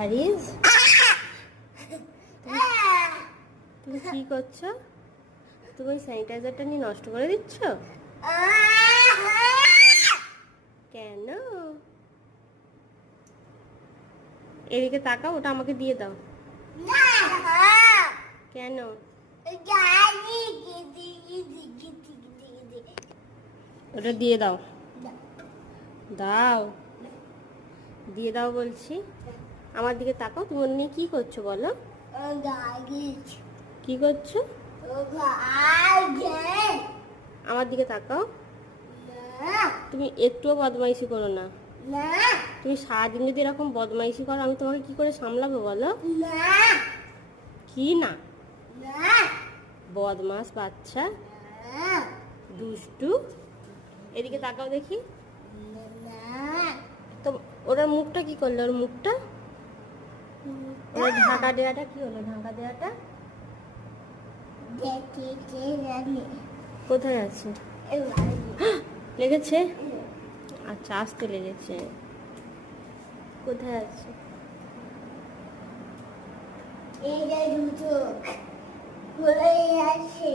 আরিস, তুমি কি করছো? তুমি স্যানিটাইজারটা নিয়ে নষ্ট করে দিচ্ছ কেন? এদিকে তাকাও, ওটা আমাকে দিয়ে দাও। কেন? ওটা দিয়ে দাও। দাও, দিয়ে দাও বলছি। আমার দিকে তাকাও, তুমি ওর নিয়ে কি করছো বলো? কি করছো? আমার দিকে তাকাও। তুমি একটুও বদমাইশি করো না। তুমি সারাদিন যদি এরকম বদমাইশি করো, আমি তোমাকে কি করে সামলাবো বলো? কি না? বদমাস বাচ্চা, দুষ্টু। এদিকে তাকাও দেখি। তো ওটার মুখটা কি করলো? ওর মুখটা, ওর ঢাকা দেওয়াটা কি হলো? ঢাকা দেওয়াটা কোথায় আছে? লেগেছে? আচ্ছা, আস্তে লেগেছে। কোথায় আছে? এই যে দুটো খোলাই আছে।